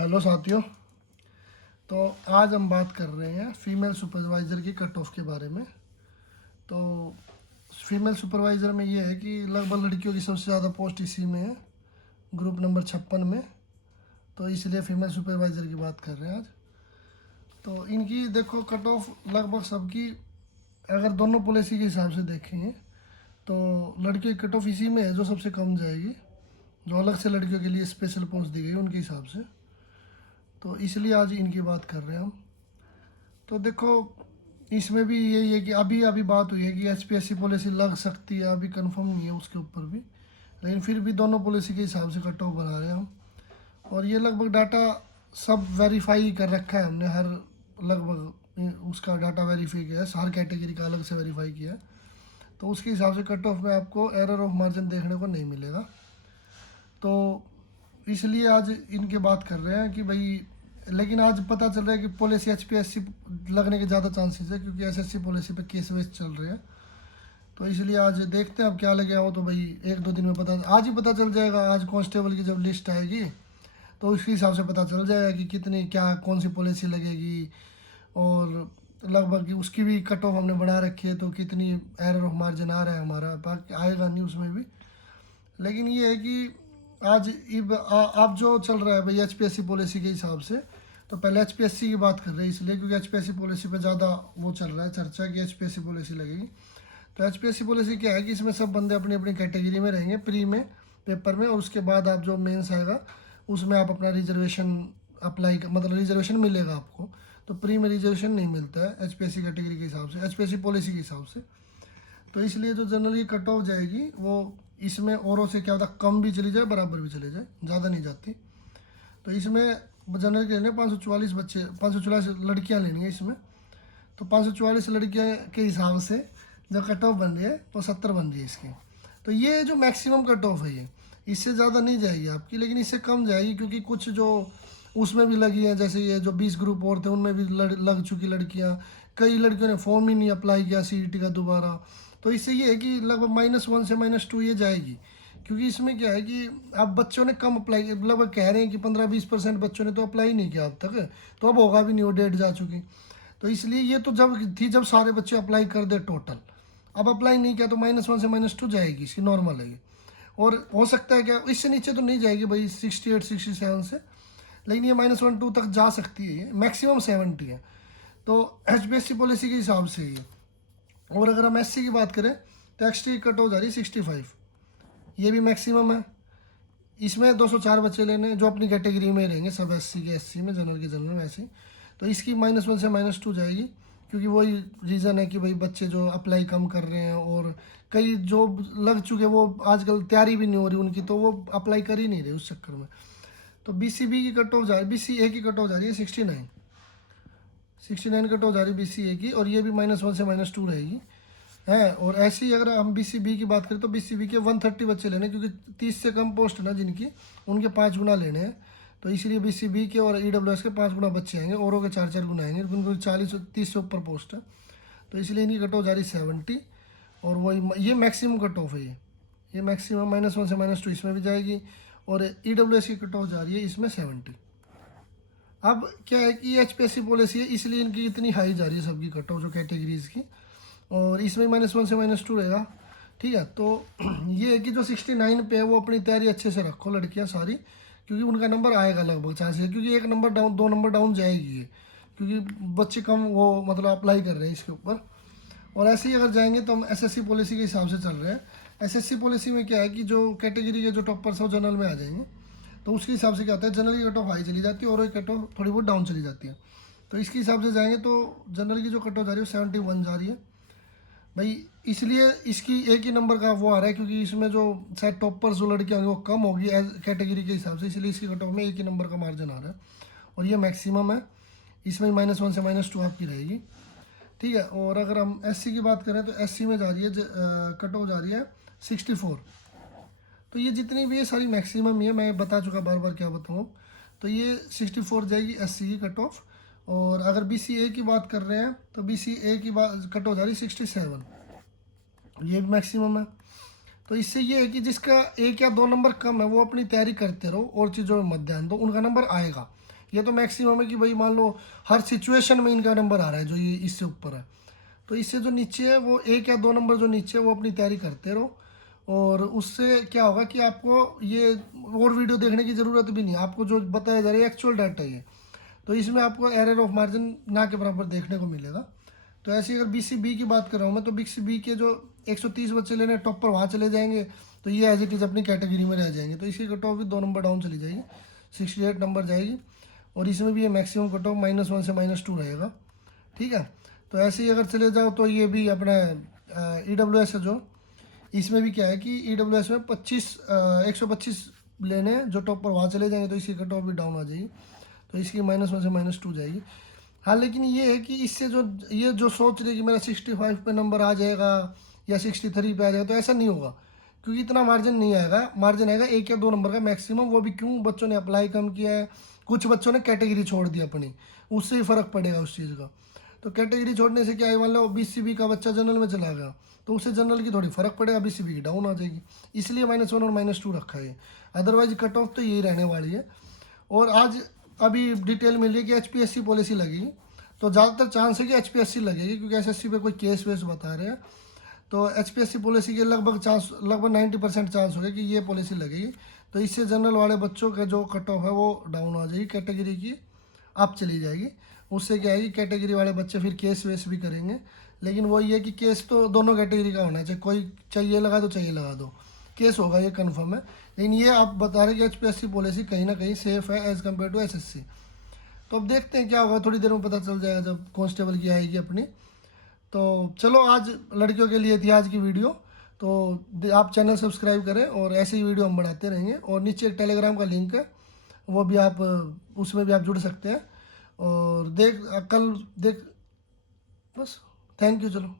Hello साथियों। तो आज हम बात कर रहे हैं फीमेल सुपरवाइज़र की कट ऑफ के बारे में। तो फीमेल सुपरवाइज़र में ये है कि लगभग लड़कियों की सबसे ज़्यादा पोस्ट इसी में है, ग्रुप नंबर 56 में। तो इसलिए फीमेल सुपरवाइज़र की बात कर रहे हैं आज। तो इनकी देखो कट ऑफ लगभग सबकी, अगर दोनों पॉलिसी के हिसाब से देखेंगे तो लड़कियों की कट ऑफ इसी में है जो सबसे कम जाएगी, जो अलग से लड़कियों के लिए स्पेशल पोस्ट दी गई उनके हिसाब से। तो इसलिए आज इनकी बात कर रहे हैं हम। तो देखो इसमें भी यही है कि अभी अभी बात हुई है कि एचपीएससी पॉलिसी लग सकती है, अभी कंफर्म नहीं है उसके ऊपर भी, लेकिन फिर भी दोनों पॉलिसी के हिसाब से कट ऑफ बना रहे हैं हम। और ये लगभग डाटा सब वेरीफाई कर रखा है हमने, हर लगभग उसका डाटा वेरीफाई किया है, हर कैटेगरी का अलग से वेरीफाई किया है। तो उसके हिसाब से कट ऑफ में आपको एरर ऑफ मार्जिन देखने को नहीं मिलेगा। तो इसलिए आज इनके बात कर रहे हैं कि भाई, लेकिन आज पता चल रहा है कि पॉलिसी एचपीएससी लगने के ज़्यादा चांसेस है, क्योंकि एसएससी पॉलिसी पे केस वेस चल रहे हैं। तो इसलिए आज देखते हैं अब क्या लगे। वो तो भाई एक दो दिन में पता, आज ही पता चल जाएगा। आज कांस्टेबल की जब लिस्ट आएगी तो उसी हिसाब से पता चल जाएगा कि कितनी क्या कौन सी पॉलिसी लगेगी, और लगभग उसकी भी कट ऑफ हमने बना रखी है, तो कितनी एरर ऑफ मार्जिन आ रहा है हमारा, बाकी आएगा नहीं उसमें भी। लेकिन ये है कि आज आप जो चल रहा है भाई एचपीएससी पॉलिसी के हिसाब से, तो पहले एचपीएससी की बात कर रहे हैं इसलिए क्योंकि एचपीएससी पॉलिसी पे ज़्यादा वो चल रहा है चर्चा कि एचपीएससी पॉलिसी लगेगी। तो एचपीएससी पॉलिसी क्या है कि इसमें सब बंदे अपनी अपनी कैटेगरी में रहेंगे प्री में पेपर में, और उसके बाद आप जो मेंस आएगा उसमें आप अपना रिजर्वेशन अप्लाई मतलब रिजर्वेशन मिलेगा आपको। तो प्री में रिजर्वेशन नहीं मिलता है एचपीएससी कैटेगरी के हिसाब से, एचपीएससी पॉलिसी के हिसाब से। तो इसलिए जो जनरल की कट ऑफ जाएगी वो इसमें औरों से क्या होता है, कम भी चली जाए बराबर भी चले जाए, ज़्यादा नहीं जाती। तो इसमें जनरल के लेने 544 बच्चे, 544 लड़कियां लेनी है इसमें। तो 544 लड़कियां के हिसाब से जो कट ऑफ बन रही है वो 70 बन रही है इसकी। तो ये जो मैक्सिमम कट ऑफ है ये, इससे ज़्यादा नहीं जाएगी आपकी, लेकिन इससे कम जाएगी क्योंकि कुछ जो उसमें भी लगी हैं, जैसे ये जो 20 ग्रुप और थे उनमें भी लग चुकी लड़कियां। कई लड़कियों ने फॉर्म ही नहीं अप्लाई किया सीईटी का दोबारा। तो इससे ये है कि लगभग -1 से -2 ये जाएगी, क्योंकि इसमें क्या है कि अब बच्चों ने कम अप्लाई, लगभग कह रहे हैं कि 15-20% बच्चों ने तो अप्लाई नहीं किया अब तक, तो अब होगा भी नहीं, वो डेट जा चुकी। तो इसलिए ये तो जब थी जब सारे बच्चे अप्लाई कर दे टोटल, अब अप्लाई नहीं किया तो -1 से -2 जाएगी, इसकी नॉर्मल है ये। और हो सकता है क्या इससे नीचे तो नहीं जाएगी भाई 68-67 से, लेकिन ये -1-2 तक जा सकती है, ये मैक्सिमम 70 है। तो एचपीएससी पॉलिसी के हिसाब से ये। और अगर हम एससी की बात करें तो एक्सटी कट हो जा रही है 65, ये भी मैक्सिमम है। इसमें 204 बच्चे लेने जो अपनी कैटेगरी में रहेंगे, सब एससी के एससी में, जनरल के जनरल में ऐसे। तो इसकी -1 से -2 जाएगी, क्योंकि वही रीज़न है कि भाई बच्चे जो अप्लाई कम कर रहे हैं, और कई जो लग चुके वो आजकल तैयारी भी नहीं हो रही उनकी, तो वो अप्लाई कर ही नहीं रहे उस चक्कर में। तो बीसीबी की कट ऑफ जा रही, बीसीए की कट ऑफ जा रही है 69 कट ऑफ जा रही है बीसीए की, और ये भी -1 से -2 रहेगी है। और ऐसे ही अगर हम बीसीबी की बात करें तो बीसीबी के 130 बच्चे लेने, क्योंकि 30 से कम पोस्ट है ना जिनकी, उनके 5 गुना लेने हैं। तो इसलिए बीसीबी के और ईडब्ल्यूएस के 5 गुना बच्चे आएंगे, औरों के 4-4 गुना आएंगे, उनको 40-30 से ऊपर पोस्ट है। तो इसलिए इनकी कट ऑफ जा रही 70, और वही ये मैक्सिमम कट ऑफ है। ये मैक्सिमम -1 से -2 इसमें भी जाएगी, और ईडब्ल्यूएस की कट ऑफ जा रही है इसमें 70। अब क्या है कि ये एचपीएससी पॉलिसी है, इसलिए इनकी इतनी हाई जा रही है सबकी कट ऑफ जो कैटेगरीज की, और इसमें -1 से -2 रहेगा। ठीक है, तो ये है कि जो 69 पे है वो अपनी तैयारी अच्छे से रखो लड़कियां सारी, क्योंकि उनका नंबर आएगा लगभग चांसेस है, क्योंकि 1 नंबर डाउन 2 नंबर डाउन जाएगी ये, क्योंकि बच्चे कम वो मतलब अप्लाई कर रहे हैं इसके ऊपर। और ऐसे ही अगर जाएंगे तो हम एसएससी पॉलिसी के हिसाब से चल रहे हैं। एसएससी पॉलिसी में क्या है कि जो कैटेगरी के जो टॉपर्स है वो जनरल में आ जाएंगे, तो उसके हिसाब से क्या होता है, जनरल की कट ऑफ हाई चली जाती है और कट ऑफ थोड़ी बहुत डाउन चली जाती है। तो इसके हिसाब से जाएंगे तो जनरल की जो कट ऑफ जा रही है वो 71 जा रही है भाई। इसलिए इसकी एक ही नंबर का वो आ रहा है, क्योंकि इसमें जो शायद टॉपर्स जो लड़कियाँ होंगी वो कम होगी एज कैटेगरी के हिसाब से, इसलिए इसकी कट ऑफ में एक ही नंबर का मार्जिन आ रहा है, और ये मैक्सिमम है। इसमें -1 से -2 आपकी रहेगी। ठीक है, और अगर हम एससी की बात करें तो एससी में जा रही है कट ऑफ जा रही है 64। तो ये जितनी भी ये सारी मैक्सिमम ही है, मैं बता चुका बार बार क्या बताऊँ। तो ये 64 जाएगी एससी की कट ऑफ। और अगर बीसीए की बात कर रहे हैं तो बीसीए की बात कट ऑफ जा रही है 67, ये भी मैक्सिमम है। तो इससे ये है कि जिसका 1 या 2 नंबर कम है वो अपनी तैयारी करते रहो और चीज़ों में मत ध्यान दो, उनका नंबर आएगा। ये तो मैक्सिमम है कि भाई मान लो हर सिचुएशन में इनका नंबर आ रहा है जो ये इससे ऊपर है। तो इससे जो नीचे है वो 1 या 2 नंबर जो नीचे है वो अपनी तैयारी करते रहो, और उससे क्या होगा कि आपको ये और वीडियो देखने की ज़रूरत भी नहीं है, आपको जो बताया जा रहा है एक्चुअल डाटा ही है। तो इसमें आपको एरर ऑफ मार्जिन ना के बराबर देखने को मिलेगा। तो ऐसे अगर BCB की बात कर रहा हूँ मैं, तो BCB के जो 130 बच्चे लेने टॉप पर वहाँ चले जाएंगे, तो ये एज इट इज़ अपनी कैटेगरी में रह जाएंगे। तो इसकी कट ऑफ भी 2 नंबर डाउन चली जाएगी, 68 नंबर जाएगी। और इसमें भी ये मैक्सिमम कट ऑफ -1 से -2 रहेगा, ठीक है। तो ऐसे ही अगर चले जाओ तो ये भी अपना EWS है जो, इसमें भी क्या है कि EWS में 125 लेने हैं, जो टॉप पर वहाँ चले जाएंगे तो इसकी कट ऑफ भी डाउन आ जाएगी। तो इसकी -1 से -2 जाएगी। हाँ, लेकिन ये है कि इससे जो ये जो सोच रहे कि मेरा 65 पे नंबर आ जाएगा या 63 पे आ जाएगा, तो ऐसा नहीं होगा, क्योंकि इतना मार्जिन नहीं आएगा। मार्जिन आएगा 1 या 2 नंबर का मैक्सिमम, वो भी क्यों, बच्चों ने अप्लाई कम किया है, कुछ बच्चों ने कैटेगरी छोड़ दी अपनी, उससे ही फ़र्क पड़ेगा उस चीज़ का। तो कैटेगरी छोड़ने से क्या है, मान लो BCB का बच्चा जनरल में चला गया, तो उससे जनरल की थोड़ी फ़र्क पड़ेगा, BCB की डाउन आ जाएगी, इसलिए -1 और -2 रखा है। अदरवाइज कट ऑफ तो यही रहने वाली है। और आज अभी डिटेल मिल रही है कि HPSC पॉलिसी लगेगी, तो ज़्यादातर चांस है कि HPSC लगेगी, क्योंकि SSC पे कोई केस वेस बता रहे हैं। तो HPSC पॉलिसी के लगभग 90% चांस हो गया कि ये पॉलिसी लगेगी। तो इससे जनरल वाले बच्चों का जो कट ऑफ है वो डाउन हो जाएगी, कैटेगरी की अप चली जाएगी। उससे क्या है कि कैटेगरी वाले बच्चे फिर केस वेस भी करेंगे, लेकिन वही है कि केस तो दोनों कैटेगरी का होना चाहिए, कोई चाहिए लगा दो, केस होगा, ये कन्फर्म है। लेकिन ये आप बता रहे कि HPSC पॉलिसी कहीं ना कहीं सेफ़ है एज़ कम्पेयर टू SSC। तो अब देखते हैं क्या होगा, थोड़ी देर में पता चल जाएगा जब कांस्टेबल की आएगी अपनी। तो चलो, आज लड़कियों के लिए थी आज की वीडियो। तो आप चैनल सब्सक्राइब करें, और ऐसे ही वीडियो हम बढ़ाते रहेंगे। और नीचे एक टेलीग्राम का लिंक है, वो भी आप, उसमें भी आप जुड़ सकते हैं। और कल देख, बस, थैंक यू, चलो।